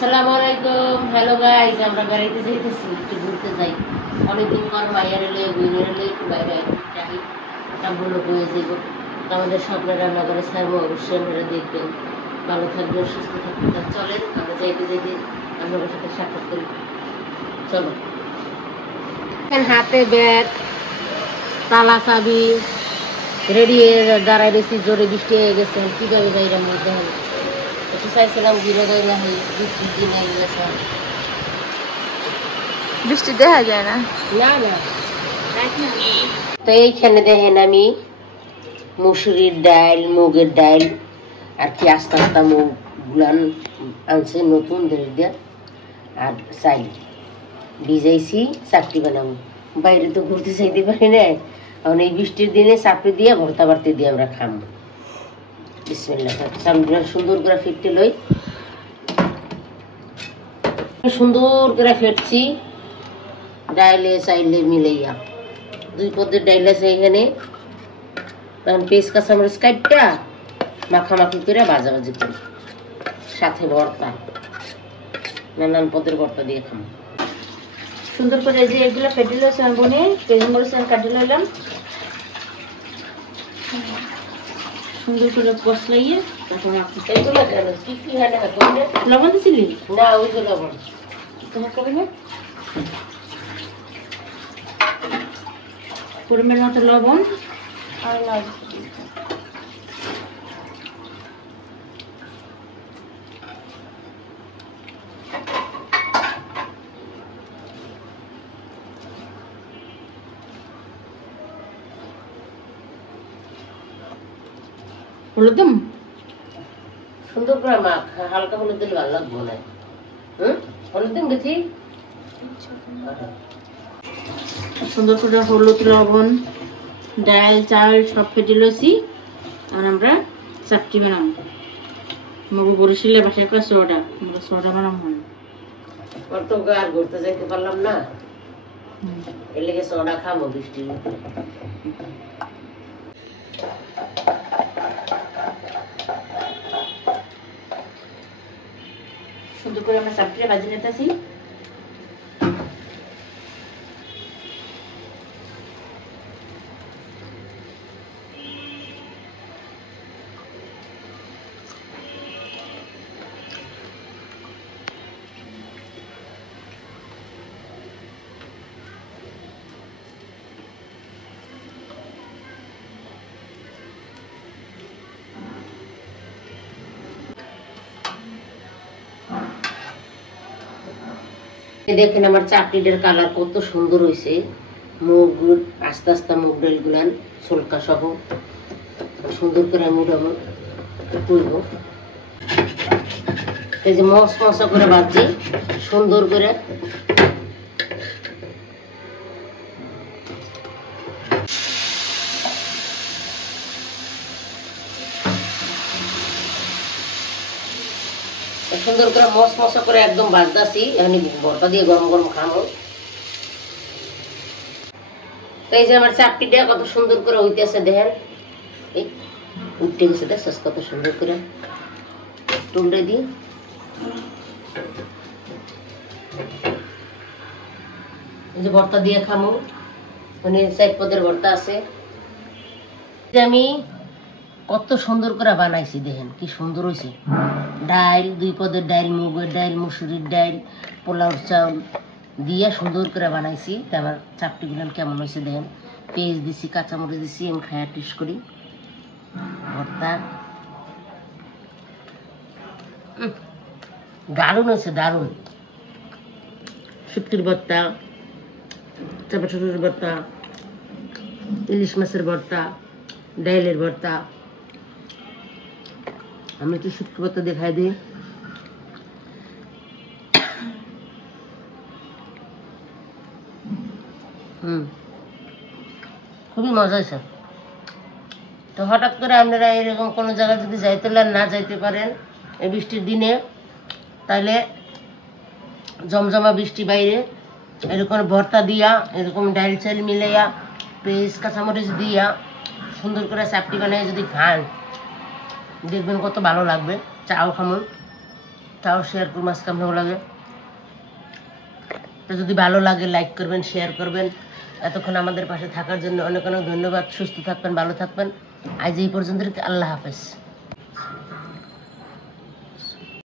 আসসালামু আলাইকুম। Hello guys, আমরা বেড়াইতে যাইতেছি, একটু ঘুরতে যাই। অনেকদিন পর মাইয়ার এলে বুইনের এলে একটু বাইরে যাই, সবগুলো বয়ে যাইব। আমাদের স্বপ্নের রান্নাঘরে ছাড়বো, অবশ্যই আপনারা দেখবেন। ভালো থাকবেন, সুস্থ থাকবেন। চলেন আমরা যাইতে যাইতে আপনাদের সাথে সাক্ষাৎ করি। চলো। হাতে ব্যাগ, তালা চাবি রেডি হয়ে দাঁড়ায় রয়েছি। জোরে বৃষ্টি হয়ে গেছে, কিভাবে বাইরের মধ্যে হলো একটু চাইছিলাম ঘুরে বাইরে হই, বৃষ্টির দিন হয়ে গেছে। বৃষ্টি দেখা যায় না। না না, তো এইখানে দেখেন আমি মুসুরির ডাল, মুগের ডাল আর কি আস্তে আস্তে মুগ গুলান আনছে নতুন দিয়ে, আর চাই ভিজাইছি চাকরি বানাবো। বাইরে তো ঘুরতে চাইতে পারি না, এখন এই বৃষ্টির দিনে চাপড়ি দিয়ে ভর্তা বাড়তে দিয়ে আমরা খাম। বিসমিল্লাহ। সুন্দর করে ফিরতে লই, সুন্দর করে ফেটছি ডাইলে চাইলে মিলাইয়া। দুই পদের ডাইল আছে এখানে, তখন পেঁয়াজ কাঁচামরিচ কাটটা মাখামাখি করে ভাজাভাজি করি, সাথে ভর্তা, নানান পদের ভর্তা দিয়ে খাম। সুন্দর করে যে এগুলো ফেটে লইছে বনে পেঁয়াজ মরিচ কাটি লইলাম, সুন্দর করে কষলাইয়ে তারপর এগুলো কেন কি কি হয় না লবণ দিছিলি না, ওইগুলো লবণ তোমার কবে পরিমাণ মতো লবণ আর হলুদ দিম। সুন্দর করে মাখ, হালকা হলুদ দিলে ভালো লাগবো না। হলুদ দিন গেছি, সুন্দর করে হলুদ লবণ ডাল চাল সব ফেটে লইছি। আর আমরা চাপটি বানাবো। মগু বরিশালে বাসায় করে সোডা, আমরা সোডা বানাবো। ওর তো আর ঘুরতে যাইতে পারলাম না, এর লেগে সোডা খাবো বৃষ্টির মধ্যে। সুন্দর করে আমরা চাপটিটা ভাজি নিতেছি। দেখেন আমার চাটনিটার কালার কত সুন্দর হয়েছে। মুগ আস্তে আস্তে মুগ ডাল গুলান ছলকা সহ সুন্দর করে মুড়াবো করবো। এই যে মশ মশা করে ভাজি সুন্দর করে, সুন্দর করে মশ মশা করে একদম ভাজতেছি। এখানে ভর্তা দিয়ে গরম গরম খামো। তো এই যে আমার চাপটিটা কত সুন্দর করে হইতেছে, দেখেন এই উঠতে গেছে, দেখছিস কত সুন্দর করে টুলটা দিই। এই যে ভর্তা দিয়ে খামো, মানে 4 পদের ভর্তা আছে। আমি কত সুন্দর করে বানাইছি, দেখেন কি সুন্দর হয়েছে। ডাল 2 পদের ডাল, মুগের ডাল, মুসুরির ডাল, পোলাও চাউল দিয়ে সুন্দর করে বানাইছি। তারপর চাপটি গুলান কেমন হয়েছে দেখেন। পেঁয়াজ দিছি, কাঁচামরিচ দিছি, আমি খায়া টেস্ট করি। ভর্তা দারুণ হয়েছে, দারুণ। শুটকির ভর্তা, চাপা শুটকির ভর্তা, ইলিশ মাছের ভর্তা, ডাইলের ভর্তা। আমি একটু শুটকি ভর্তা দেখাই দিই। খুবই মজা হয়েছে। তো হঠাৎ করে আপনারা এরকম কোনো জায়গায় যদি যাইতে না যাইতে পারেন এই বৃষ্টির দিনে, তাহলে জমজমা বৃষ্টি বাইরে এরকম ভর্তা দিয়া, এরকম ডাল চাল মিলাইয়া, পেঁয়াজ কাঁচামরিচ দিয়া সুন্দর করে চাপটি বানিয়ে যদি খান, দেখবেন কত ভালো লাগবে। চাও খামুন। তাও শেয়ার করুন আজকে ভালো লাগে। তো যদি ভালো লাগে লাইক করবেন, শেয়ার করবেন। এতক্ষণ আমাদের পাশে থাকার জন্য অনেক অনেক ধন্যবাদ। সুস্থ থাকবেন, ভালো থাকবেন। আজ এই পর্যন্ত, আল্লাহ হাফেজ।